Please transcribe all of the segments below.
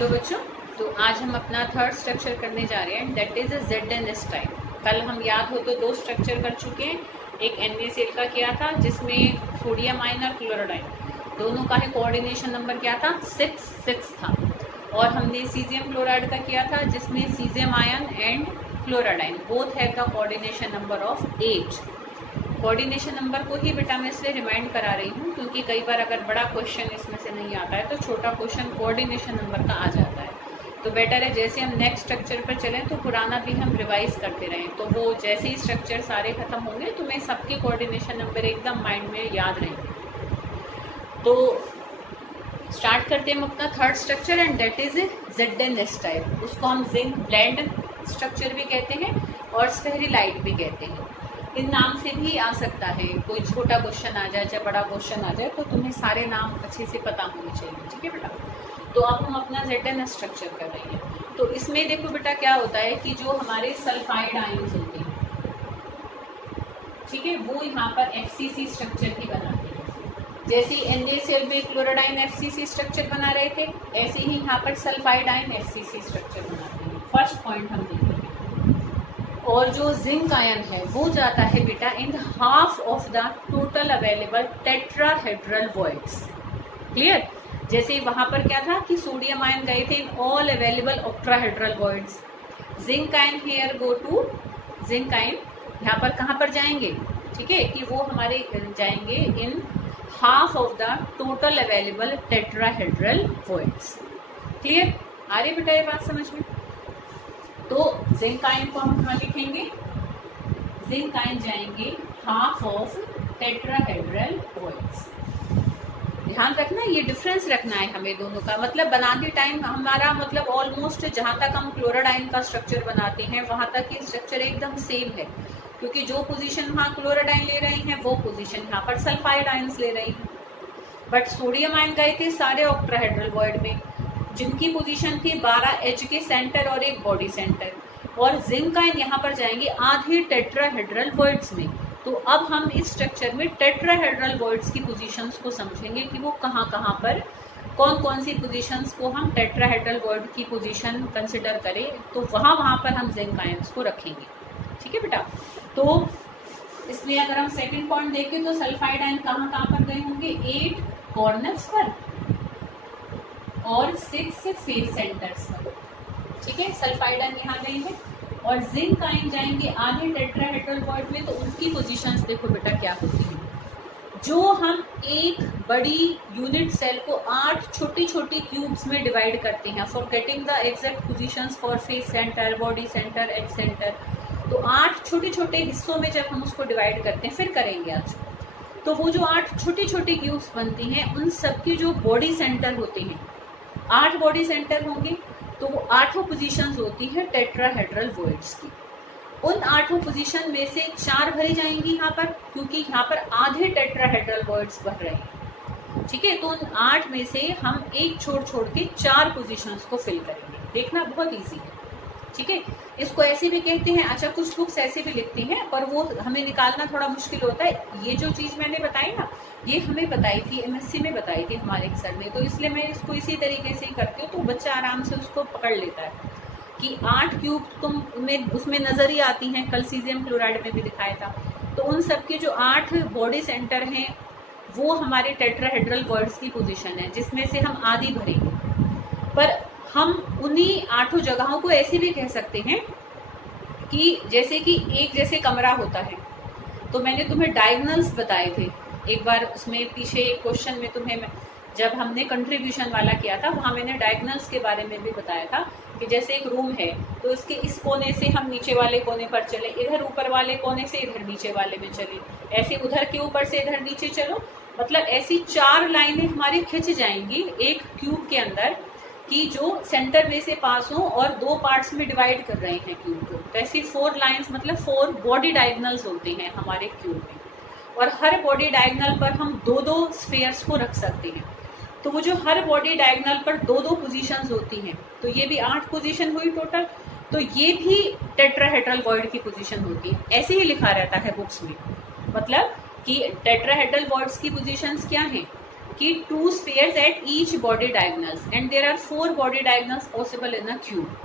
Hello बच्चों, तो आज हम अपना थर्ड स्ट्रक्चर करने जा रहे हैं, दैट इज ZnS टाइप। कल हम याद हो तो दो स्ट्रक्चर कर चुके हैं। एक NaCl का किया था जिसमें सोडियम आयन और क्लोराइड आयन दोनों का ही कोऑर्डिनेशन नंबर क्या था, 6 था। और हमने सीजियम क्लोराइड का किया था जिसमें caesium ion and chloride ion both है का coordination number of 8। Coordination number को ही बेटा मैं इसलिए रिमाइंड करा रही हूँ क्योंकि कई बार अगर बड़ा क्वेश्चन इसमें से नहीं आता है तो छोटा क्वेश्चन कोऑर्डिनेशन नंबर का आ जाता है। तो बेटर है जैसे हम नेक्स्ट स्ट्रक्चर पर चलें तो पुराना भी हम रिवाइज करते रहें, तो वो जैसे ही स्ट्रक्चर सारे खत्म होंगे तो मैं सबके कोऑर्डिनेशन नंबर एकदम माइंड में याद रहेंगे। तो स्टार्ट करते हैं हम अपना third structure and that is ZnS type. उसको हम जिंक ब्लेंड स्ट्रक्चर भी कहते हैं और स्टेरिलाइट भी कहते हैं। इन नाम से भी आ सकता है, कोई छोटा क्वेश्चन आ जाए चाहे बड़ा क्वेश्चन आ जाए तो तुम्हें सारे नाम अच्छे से पता होने चाहिए, ठीक है बेटा। तो अब हम अपना ZnS स्ट्रक्चर कर रहे हैं। तो इसमें देखो बेटा क्या होता है कि जो हमारे सल्फाइड आयंस होते हैं, ठीक है, वो यहाँ पर FCC स्ट्रक्चर ही बनाते हैं। जैसे NaCl में क्लोराइड आयन FCC स्ट्रक्चर बना रहे थे, ऐसे ही यहाँ पर सल्फाइड आयन FCC स्ट्रक्चर बनाते हैं। फर्स्ट पॉइंट हम देखेंगे। और जो जिंक आयन है वो जाता है बेटा इन half of the total available tetrahedral voids. Clear? जैसे वहां पर क्या था कि सोडियम आयन गए थे in all available octahedral voids. Zinc ion here go to, zinc ion यहाँ पर कहाँ पर जाएंगे, ठीक है, कि वो हमारे जाएंगे in half of the total available tetrahedral voids. Clear? आ रही बेटा ये बात समझ में? तो जिंक आयन को हम कहाँ लिखेंगे? जिंक आयन जाएंगे हाफ ऑफ टेट्राहेड्रल वॉइड्स। ध्यान रखना, ये डिफरेंस रखना है हमें दोनों का। मतलब बनाते टाइम हमारा मतलब ऑलमोस्ट जहाँ तक हम क्लोराइड आयन का स्ट्रक्चर बनाते हैं वहाँ तक ये स्ट्रक्चर एकदम सेम है, क्योंकि जो पोजीशन वहाँ क्लोराइड आयन ले रही हैं वो पोजीशन यहाँ पर सल्फाइड आयंस ले रही हैं। बट सोडियम आयन गए थे सारे ऑक्ट्राहेड्रल वॉइड में, जिनकी पोजीशन थी 12H के सेंटर और एक बॉडी सेंटर। और जिंक आयन यहाँ पर जाएंगे आधे टेट्राहेड्रल वॉइड्स में। तो अब हम इस स्ट्रक्चर में टेट्राहेड्रल वॉइड्स की पोजीशंस को समझेंगे कि वो कहाँ कहाँ पर कौन कौन सी पोजीशंस को हम टेट्राहेड्रल वॉइड की पोजीशन कंसिडर करें, तो वहाँ पर हम जिंक आयंस को रखेंगे, ठीक है बेटा। तो इसमें अगर हम सेकंड पॉइंट देखें तो सल्फाइड आयन कहाँ पर गए होंगे, 8 कॉर्नर्स पर और 6 फेस सेंटर्स पर, ठीक है। सल्फाइड आयन यहाँ गए हैं और जिंक आयन जाएंगे आधे टेट्राहेड्रल वॉइड में। तो उनकी पोजीशंस देखो बेटा क्या होती है। जो हम एक बड़ी यूनिट सेल को 8 छोटी छोटी क्यूब्स में डिवाइड करते हैं for getting the exact positions for face centre, body centre, H centre, तो 8 छोटे छोटे हिस्सों में जब हम उसको डिवाइड करते हैं, फिर करेंगे आज, तो वो जो 8 छोटी छोटी क्यूब्स बनती हैं उन सबकी जो बॉडी सेंटर होते हैं, 8 बॉडी सेंटर होंगे, तो वो 8 पोजीशंस होती है टेट्राहेड्रल वॉइड्स की। उन 8 पोजीशन में से 4 भरी जाएंगी यहाँ पर, क्योंकि यहाँ पर आधे टेट्राहेड्रल वॉइड्स भर रहे हैं, ठीक है। तो उन 8 में से हम एक छोड़ के 4 पोजीशंस को फिल करेंगे। देखना बहुत ईजी है, ठीक है। इसको ऐसे भी कहते हैं, अच्छा कुछ बुक्स ऐसे भी लिखती हैं पर वो हमें निकालना थोड़ा मुश्किल होता है। ये जो चीज़ मैंने बताई ना, ये हमें बताई थी MSc में, बताई थी हमारे एक सर ने, तो इसलिए मैं इसको इसी तरीके से ही करती हूँ, तो बच्चा आराम से उसको पकड़ लेता है कि 8 क्यूब तुम में उसमें नज़र ही आती हैं। कल सीजियम क्लोराइड में भी दिखाया था। तो उन सबके जो 8 बॉडी सेंटर हैं वो हमारे टेट्राहेड्रल वॉइड्स की पोजीशन है, जिसमें से हम आधी भरेंगे। पर हम उन्हीं 8 जगहों को ऐसे भी कह सकते हैं कि जैसे कि एक जैसे कमरा होता है। तो मैंने तुम्हें डायगोनल्स बताए थे एक बार, उसमें पीछे क्वेश्चन में तुम्हें जब हमने कंट्रीब्यूशन वाला किया था वहाँ मैंने डायगोनल्स के बारे में भी बताया था कि जैसे एक रूम है तो इसके इस कोने से हम नीचे वाले कोने पर चले, इधर ऊपर वाले कोने से इधर नीचे वाले में चले, ऐसे उधर के ऊपर से इधर नीचे चलो। मतलब ऐसी 4 लाइनें हमारी खिंच जाएंगी एक क्यूब के अंदर कि जो सेंटर में से पास हो और 2 पार्ट्स में डिवाइड कर रहे हैं क्यूब को। तो ऐसी 4 लाइंस मतलब 4 बॉडी डायगोनल्स होते हैं हमारे क्यूब में, और हर बॉडी डायगोनल पर हम 2-2 स्फीयर्स को रख सकते हैं। तो वो जो हर बॉडी डायगोनल पर 2-2 पोजीशंस होती हैं, तो ये भी 8 पोजीशन हुई टोटल। तो ये भी टेट्राहेड्रल वॉइड की पोजीशन होती है, ऐसे ही लिखा रहता है बुक्स में। मतलब कि टेट्राहेड्रल वॉइड्स की पोजीशंस क्या हैं कि 2 spheres at each body diagonals and there are 4 body diagonals possible in a cube,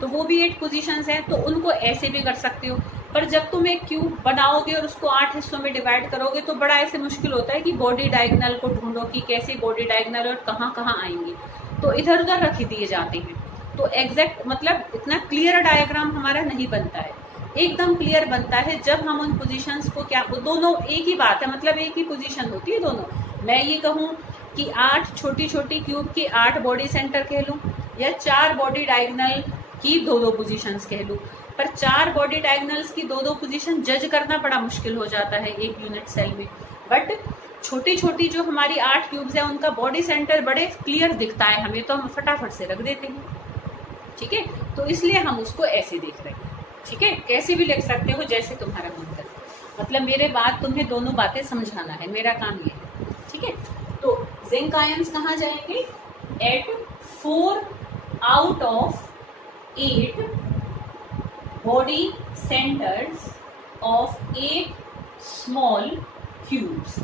तो वो भी 8 पोजीशंस हैं। तो उनको ऐसे भी कर सकते हो, पर जब तुम एक क्यूब बनाओगे और उसको 8 हिस्सों में डिवाइड करोगे तो बड़ा ऐसे मुश्किल होता है कि बॉडी डायगोनल को ढूंढो कि कैसे बॉडी डायगोनल और कहाँ कहाँ आएंगे, तो इधर उधर रख दिए जाते हैं। तो एग्जैक्ट मतलब इतना क्लियर डायग्राम हमारा नहीं बनता है। एकदम क्लियर बनता है जब हम उन पोजीशंस को क्या, वो दोनों एक ही बात है, मतलब एक ही पोजीशन होती है दोनों। मैं ये कहूँ कि 8 छोटी छोटी क्यूब की 8 बॉडी सेंटर कह लूँ, या 4 बॉडी डायगोनल की 2-2 पोजीशंस कह लूँ, पर 4 बॉडी डायगोनल्स की 2-2 पोजीशन जज करना बड़ा मुश्किल हो जाता है एक यूनिट सेल में। बट छोटी छोटी जो हमारी 8 क्यूब्स हैं उनका बॉडी सेंटर बड़े क्लियर दिखता है हमें, तो हम फटाफट से रख देते हैं। ठीक है, तो इसलिए हम उसको ऐसे देख रहे हैं। ठीक है, कैसे भी लिख सकते हो जैसे तुम्हारा मन करे, मतलब मेरे बात तुम्हें दोनों बातें समझाना है, मेरा काम ये है। ठीक है, तो जिंक आयंस कहाँ जाएंगे? At 4 out of 8 body centres of 8 small cubes.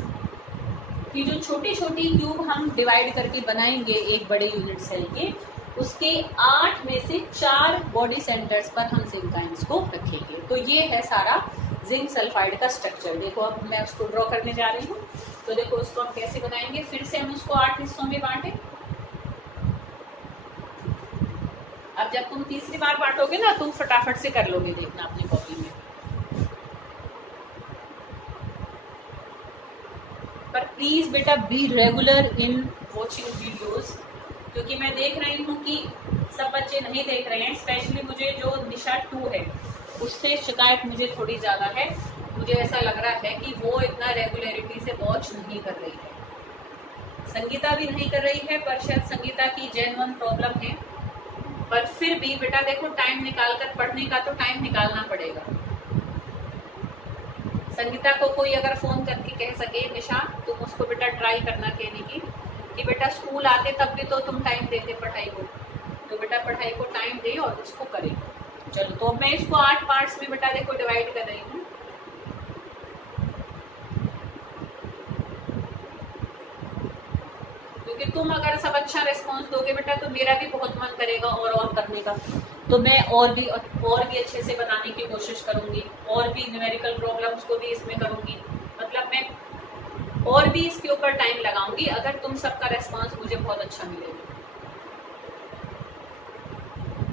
कि जो छोटी छोटी क्यूब हम डिवाइड करके बनाएंगे एक बड़े यूनिट सेल के, उसके 8 में से 4 बॉडी सेंटर्स पर हम जिंक आयंस को रखेंगे। तो ये है सारा जिंक सल्फाइड का स्ट्रक्चर। देखो अब मैं उसको ड्रॉ करने जा रही हूँ, तो देखो उसको हम कैसे बनाएंगे। फिर से हम उसको 8 हिस्सों में बांटें। अब जब तुम तीसरी बार बांटोगे ना, तुम फटाफट से कर लोगे, देखना अपनी कॉपी में। पर प्लीज बेटा be regular in watching videos, क्योंकि मैं देख रही हूँ कि सब बच्चे नहीं देख रहे हैं। स्पेशली मुझे जो निशा 2 है उससे शिकायत मुझे थोड़ी ज़्यादा है। मुझे ऐसा लग रहा है कि वो इतना रेगुलरिटी से वॉच नहीं कर रही है। संगीता भी नहीं कर रही है, पर शायद संगीता की जेन्युइन प्रॉब्लम है। पर फिर भी बेटा देखो, टाइम निकाल कर पढ़ने का तो टाइम निकालना पड़ेगा। संगीता को कोई अगर फोन करके कह सके निशा, तुम उसको बेटा ट्राई करना कहने की कि बेटा स्कूल आते तब भी तो तुम टाइम देते पढ़ाई को, तो बेटा पढ़ाई को टाइम दे और उसको करे। चलो, तो मैं इसको 8 पार्ट्स में बेटा देखो डिवाइड कर रही हूँ। क्योंकि तुम अगर सब अच्छा रिस्पॉन्स दोगे बेटा, तो मेरा भी बहुत मन करेगा और करने का। तो मैं और भी अच्छे से बनाने की कोशिश करूंगी, और भी न्यूमेरिकल प्रॉब्लम्स को भी इसमें करूंगी। मतलब मैं और भी इसके ऊपर टाइम लगाऊंगी अगर तुम सबका रेस्पॉन्स मुझे बहुत अच्छा मिलेगा।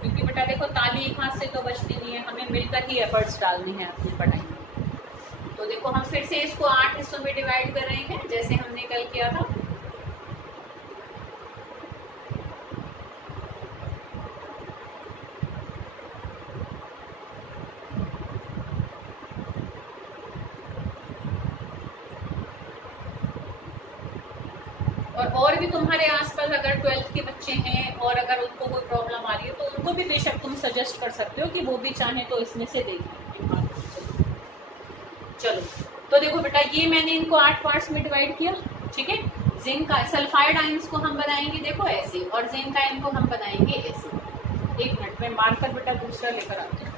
क्योंकि बेटा देखो, ताली एक हाथ से तो बचती नहीं है, हमें मिलकर ही एफर्ट्स डालने हैं अपनी पढ़ाई में। तो देखो हम फिर से इसको 8 हिस्सों में डिवाइड कर रहे हैं जैसे हमने कल किया था। और भी तुम्हारे आसपास अगर 12th के बच्चे हैं और अगर उनको कोई प्रॉब्लम आ रही है, तो उनको भी बेशक तुम सजेस्ट कर सकते हो कि वो भी चाहें तो इसमें से देखें। चलो, तो देखो बेटा, ये मैंने इनको 8 पार्ट्स में डिवाइड किया। ठीक है, जिंक सल्फाइड आयंस को हम बनाएंगे देखो ऐसे, और जिंक आयन को हम बनाएंगे ऐसे। एक मिनट में मार्कर बेटा दूसरा लेकर आते हैं।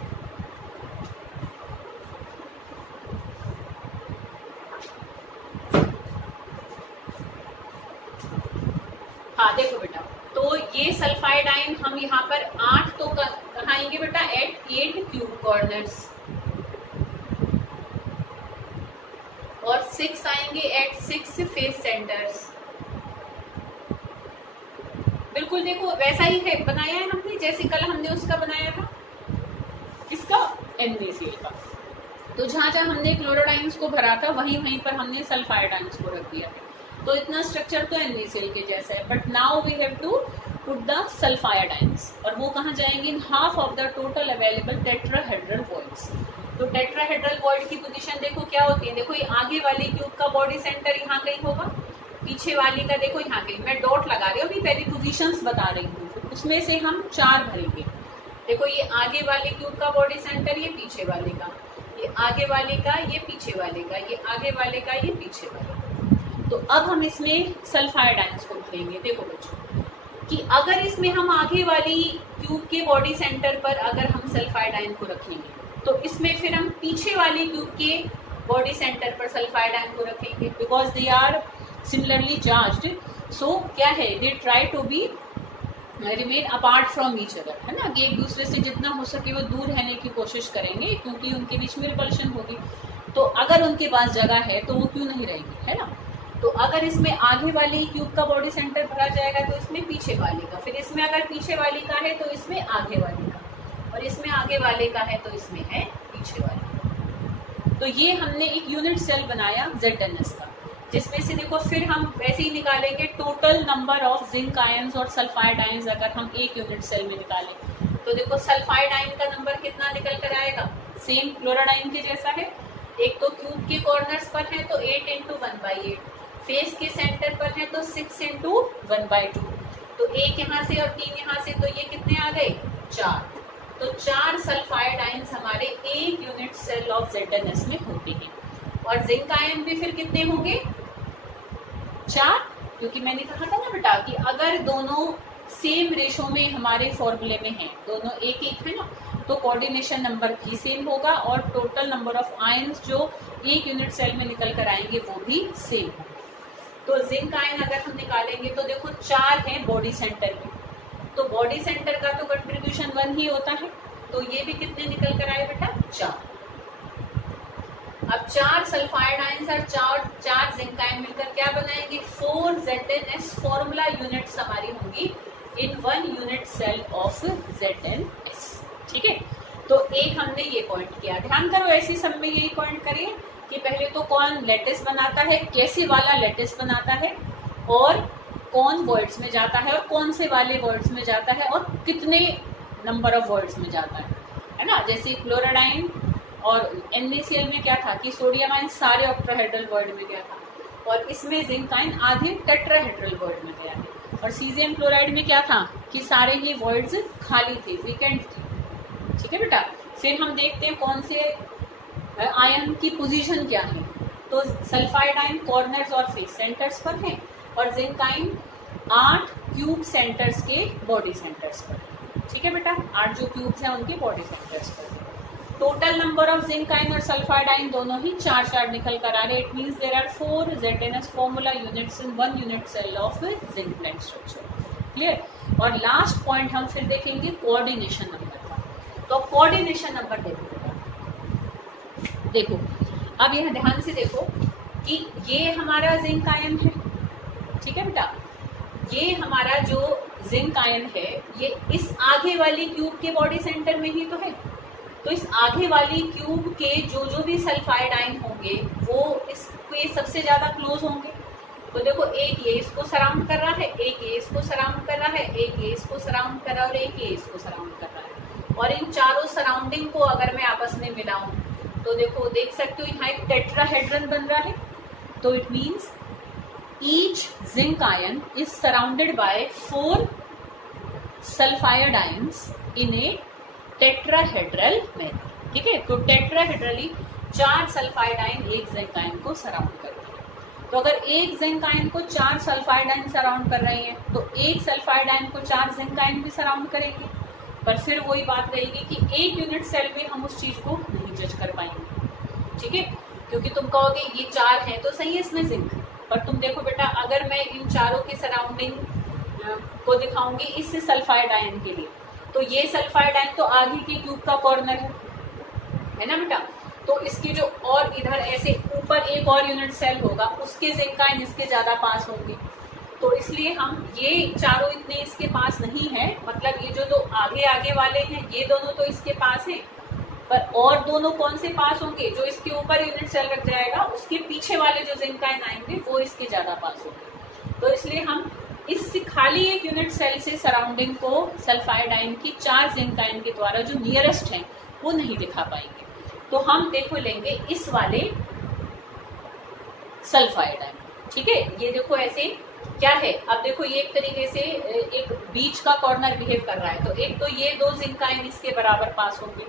हाँ देखो बेटा, तो ये सल्फाइड आयन हम यहाँ पर 8 तो कहाँ आएंगे बेटा? एट 8 क्यूब कॉर्नर्स, और 6 आएंगे एट 6 फेस सेंटर्स। बिल्कुल देखो वैसा ही है, बनाया है हमने जैसे कल हमने उसका बनाया था, किसका? NaCl का। तो जहां जहां हमने क्लोराइड आयंस को भरा था वहीं पर हमने सल्फाइड आयंस को रख दिया है। तो इतना स्ट्रक्चर तो NaCl के जैसा है, but now we have to put the sulphide ions, और वो कहाँ जाएंगे? In half of the total available tetrahedral voids. तो टेट्राहेड्रल वॉइड की पोजीशन देखो क्या होती है। देखो ये आगे वाली क्यूब का बॉडी सेंटर यहाँ कहीं होगा, पीछे वाली का देखो यहाँ कहीं। मैं डॉट लगा रही हूँ, अभी पहली पोजीशंस बता रही हूँ। उसमें से हम 4 भरेंगे। देखो ये आगे वाले क्यूब का बॉडी सेंटर, ये पीछे वाले का, ये आगे वाले का, ये पीछे वाले का, ये आगे वाले का, ये पीछे वाले का। तो अब हम इसमें सल्फाइड आयंस को भरेंगे। देखो बच्चों कि अगर इसमें हम आगे वाली क्यूब के बॉडी सेंटर पर अगर हम सल्फाइड आयन को रखेंगे, तो इसमें फिर हम पीछे वाली क्यूब के बॉडी सेंटर पर सल्फाइड आयन को रखेंगे, because they are similarly charged. So क्या है, they try to be remain apart from each other, है ना, कि एक दूसरे से जितना हो सके वो दूर रहने की कोशिश करेंगे, क्योंकि उनके बीच में रिपल्शन होगी। तो अगर उनके पास जगह है तो वो क्यों नहीं रहेंगे, है ना। तो अगर इसमें आगे वाली क्यूब का बॉडी सेंटर भरा जाएगा तो इसमें पीछे वाले का, फिर इसमें अगर पीछे वाली का है तो इसमें आगे वाले का, और इसमें आगे वाले का है तो इसमें है पीछे वाले का। तो ये हमने एक यूनिट सेल बनाया ZnS का, जिसमें से देखो फिर हम वैसे ही निकालेंगे total number of zinc ions और सल्फाइड आयंस अगर हम एक यूनिट सेल में निकालें। तो देखो सल्फाइड आयन का नंबर कितना निकल कर आएगा, सेम क्लोराइड आयन के जैसा है। एक तो क्यूब के कॉर्नर्स पर है तो 8 × 1/8, फेस के सेंटर पर है तो 6 × 1/2, तो एक यहाँ से और 3 यहाँ से, तो ये कितने आ गए 4। तो 4 सल्फाइड आयंस हमारे एक यूनिट सेल ऑफ ZnS में होते हैं। और जिंक आयन भी फिर कितने होंगे 4, क्योंकि मैंने कहा था ना बेटा कि अगर दोनों सेम रेशो में हमारे फॉर्मूले में हैं, दोनों एक एक है ना, तो कोऑर्डिनेशन नंबर भी सेम होगा और टोटल नंबर ऑफ आयंस जो एक यूनिट सेल में निकल कर आएंगे वो भी सेम होंगे। तो जिंक आयन अगर हम निकालेंगे तो देखो 4 हैं बॉडी सेंटर में, तो बॉडी सेंटर का तो कंट्रीब्यूशन 1 ही होता है, तो ये भी कितने निकल कर आए बेटा 4। अब 4 सल्फाइड आयंस और 4 जिंक आयन मिलकर क्या बनाएंगे 4 ZnS फॉर्मूला यूनिट्स हमारी होंगी इन 1 यूनिट सेल ऑफ ZnS। ठीक है, तो एक हमने ये पॉइंट किया। ध्यान करो ऐसी सब में यही पॉइंट करिए कि पहले तो कौन लैटिस बनाता है, कैसे वाला लैटिस बनाता है, और कौन वर्ड्स में जाता है और कौन से वाले वर्ड्स में जाता है और कितने नंबर ऑफ वर्ड्स में जाता है ना। जैसे क्लोराइड और NaCl में क्या था कि सोडियम आयन सारे ऑक्टाहेड्रल वर्ड में गया था, और इसमें जिंक आयन आधे टेट्राहेड्रल वर्ड में गया है। और सीजियम क्लोराइड में क्या था कि सारे ये वर्ड्स खाली थे, वीकेंड थे। ठीक है बेटा, फिर हम देखते हैं कौन से आयन की पोजीशन क्या है। तो सल्फाइड आयन कॉर्नर्स और फेस सेंटर्स पर है, और जिंक आयन 8 क्यूब सेंटर्स के बॉडी सेंटर्स पर। ठीक है बेटा, 8 जो क्यूब्स हैं उनके बॉडी सेंटर्स पर। Total number of zinc ion और सल्फाइड आयन दोनों ही 4 निकल कर आ रहे। It means there are 4 ZnS formula units in 1 unit cell of zinc plant structure. Clear. और लास्ट पॉइंट हम फिर देखेंगे कोऑर्डिनेशन नंबर का। तो कोऑर्डिनेशन नंबर देखो अब यह ध्यान से देखो कि ये हमारा जिंक आयन है। ठीक है बेटा, ये हमारा जो जिंक आयन है ये इस आगे वाली क्यूब के बॉडी सेंटर में ही तो है। तो इस आगे वाली क्यूब के जो भी सल्फाइड आयन होंगे वो इसके सबसे ज्यादा क्लोज होंगे। तो देखो एक ये इसको सराउंड कर रहा है, एक ये इसको सराउंड कर रहा है, एक ये इसको सराउंड कर रहा है और एक ये इसको सराउंड कर रहा है। और इन चारों सराउंडिंग को अगर मैं आपस में मिलाऊं तो देखो देख सकते हो यहाँ एक टेट्राहेड्रन बन रहा है। तो it means each zinc ion is surrounded by 4 sulphide ions in A tetrahedral में। ठीक है, तो टेट्राहेड्रली 4 सल्फाइड आयन एक जिंक आयन को सराउंड करते हैं। तो अगर एक जिंक आयन को 4 सल्फाइड आयन सराउंड कर रहे हैं तो एक सल्फाइड आयन को 4 जिंक आयन भी सराउंड करेंगे। पर फिर वही बात रहेगी कि एक यूनिट सेल में हम उस चीज को नहीं जज कर पाएंगे। ठीक है, क्योंकि तुम कहोगे ये 4 है तो सही है इसमें जिंक, पर तुम देखो बेटा अगर मैं इन चारों के सराउंडिंग को दिखाऊंगी इस सल्फाइड आयन के लिए, तो ये सल्फाइड आयन तो आगे के क्यूब का कॉर्नर है ना बेटा। तो इसके जो और इधर ऐसे ऊपर एक और यूनिट सेल होगा उसके जिंक आयन इसके ज्यादा पास होंगे। तो इसलिए हम ये चारों इतने इसके पास नहीं है, मतलब ये जो दो आगे आगे वाले हैं ये दोनों तो इसके पास हैं, पर और दोनों कौन से पास होंगे, जो इसके ऊपर यूनिट सेल रख जाएगा उसके पीछे वाले जो जिंक आयन आएंगे वो इसके ज्यादा पास होंगे। तो इसलिए हम इस खाली एक यूनिट सेल से सराउंडिंग को सल्फाइड आयन की 4 जिंक आयन के द्वारा जो नियरेस्ट हैं वो नहीं दिखा पाएंगे। तो हम देखो लेंगे इस वाले सल्फाइड आयन। ठीक है, ये देखो ऐसे क्या है, अब देखो ये एक तरीके से एक बीच का कॉर्नर बिहेव कर रहा है। तो एक तो ये 2 जिंक आयन इसके बराबर पास होंगे,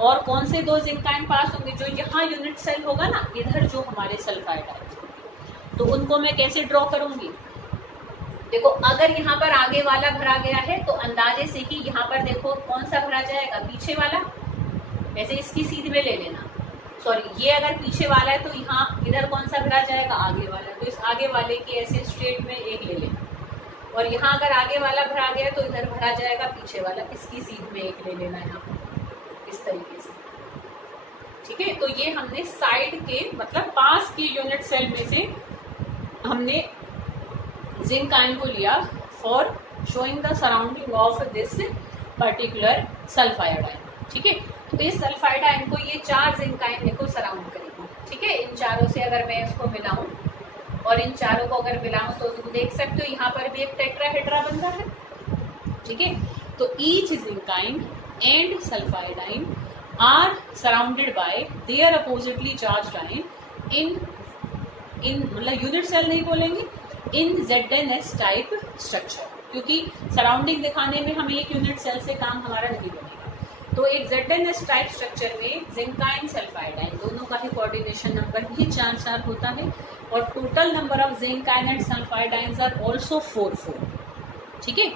और कौन से 2 जिंक आयन पास होंगे, जो यहाँ यूनिट सेल होगा ना इधर जो हमारे सल्फाइड आयन, तो उनको मैं कैसे ड्रॉ करूंगी। देखो अगर यहाँ पर आगे वाला भरा गया है तो अंदाजे से कि यहाँ पर देखो कौन सा भरा जाएगा, पीछे वाला। वैसे इसकी सीध में ले लेना, सॉरी ये अगर पीछे वाला है तो यहाँ इधर कौन सा भरा जाएगा, आगे वाला। तो इस आगे वाले की ऐसे स्ट्रेट में एक ले लेना। और यहाँ अगर आगे वाला भरा गया तो इधर भरा जाएगा पीछे वाला, इसकी सीध में एक ले लेना है यहाँ इस तरीके से, ठीक है। तो ये हमने साइड के मतलब पास के यूनिट सेल में से हमने जिंक आयन को लिया for showing the surrounding of this particular sulphide ion, ठीक है। तो इस सल्फाइड आयन को ये 4 जिंक आयन को सराउंड करेगा, ठीक है। इन चारों से अगर मैं इसको मिलाऊं और इन चारों को अगर मिलाऊं तो तुम देख सकते हो यहाँ पर भी एक टेट्राहेड्रा बन रहा है, ठीक है। तो each zinc ion and sulphide ion are surrounded by their oppositely charged ion in मतलब यूनिट सेल नहीं बोलेंगे, इन ZnS टाइप स्ट्रक्चर, क्योंकि सराउंडिंग दिखाने में हमें एक यूनिट सेल से काम हमारा नहीं बनेगा। तो एक ZnS टाइप स्ट्रक्चर में जिंक आयन सल्फाइड आयन दोनों का ही कोऑर्डिनेशन नंबर ही 4 होता है और total number of zinc ion and sulphide ions are also 4, ठीक है।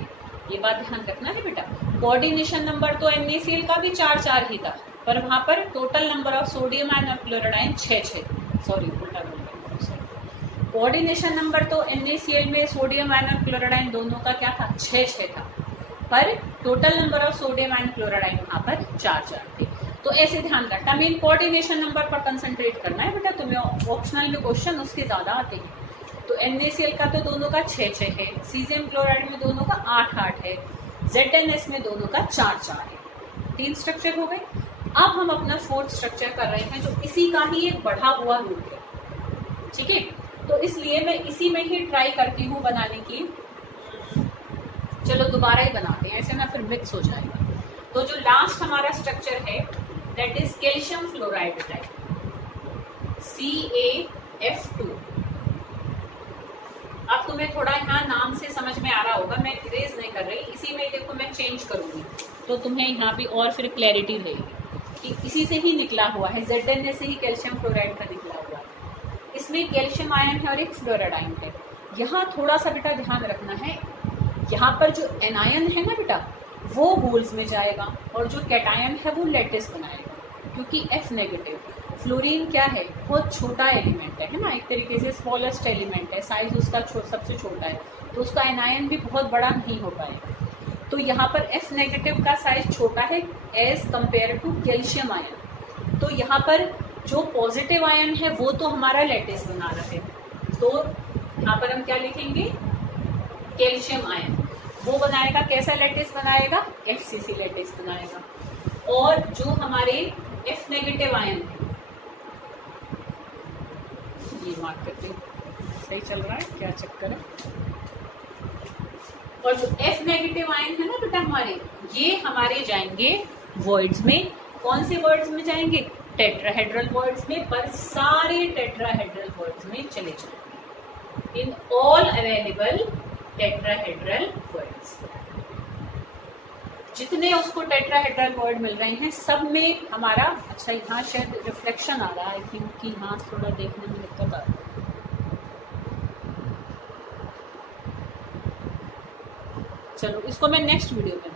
ये बात ध्यान रखना है बेटा। कोऑर्डिनेशन नंबर तो NaCl का भी 4 ही था, पर वहां पर total number of sodium ion और क्लोराइड आयन 6, सॉरी उल्टा बोल रही हूं। कोऑर्डिनेशन नंबर तो NaCl में सोडियम आयन और क्लोराइड आयन दोनों का क्या था, 6 था, पर total number of sodium ion chloride ion वहां पर 4 थे। तो ऐसे ध्यान रखना, मेन कोऑर्डिनेशन नंबर पर कंसंट्रेट करना है बेटा, तुम्हें ऑप्शनल में क्वेश्चन उसके ज्यादा आते हैं। तो NaCl का तो दोनों का 6 है, सीजियम क्लोराइड में दोनों का 8 है, ZnS में दोनों का 4 है। 3 स्ट्रक्चर हो गए। अब हम अपना 4th स्ट्रक्चर कर रहे हैं जो इसी का ही एक बढ़ा हुआ रूप है, ठीक है। तो इसलिए मैं इसी में ही ट्राई करती हूँ बनाने की। चलो दोबारा ही बनाते हैं, ऐसे ना फिर मिक्स हो जाएगा। तो जो लास्ट हमारा स्ट्रक्चर है that is calcium fluoride type, CaF2। अब तुम्हें थोड़ा यहाँ नाम से समझ में आ रहा होगा, मैं इरेज नहीं कर रही, इसी में देखो मैं चेंज करूंगी तो तुम्हें यहाँ भी और फिर क्लैरिटी रहेगी कि इसी से ही निकला हुआ है, ZnS से ही कैल्शियम फ्लोराइड का निकला हुआ है। इसमें कैल्शियम आयन है और एक फ्लोराइड आयन है। यहाँ थोड़ा सा बेटा ध्यान रखना है, यहाँ पर जो एनायन है ना बेटा वो होल्स में जाएगा और जो कैटायन है वो लैटिस बनाएगा, क्योंकि F नेगेटिव। फ्लोरीन क्या है, बहुत छोटा एलिमेंट है ना, एक तरीके से स्मॉलेस्ट एलिमेंट है, साइज उसका सबसे छोटा है, तो उसका एनायन भी बहुत बड़ा नहीं हो पाएगा। तो यहाँ पर F नेगेटिव का साइज छोटा है as compare to calcium ion. तो यहाँ पर जो पॉजिटिव आयन है वो तो हमारा लैटिस बना रहा है, तो यहाँ पर हम क्या लिखेंगे, कैल्शियम आयन वो बनाएगा, कैसा लैटिस बनाएगा, FCC लैटिस बनाएगा। और जो हमारे F नेगेटिव आयन है, ये मार्क करते हैं, सही चल रहा है क्या चक्कर है। और जो F नेगेटिव आयन है ना बेटा हमारे, ये हमारे जाएंगे वर्ड्स में। कौन से वर्ड्स में जाएंगे, टेट्राहेड्रल वर्ड्स में, पर सारे टेट्राहेड्रल वर्ड्स में चले जाएंगे, इन ऑल अवेलेबल टेट्राहेड्रल वर्ड्स। जितने उसको टेट्राहेड्रल वर्ड मिल रहे हैं सब में हमारा, अच्छा यहाँ शायद रिफ्लेक्शन आ रहा है, आई थिंक कि हाँ थोड़ा देखने में दिक्कत आ रही है। चलो इसको मैं नेक्स्ट वीडियो में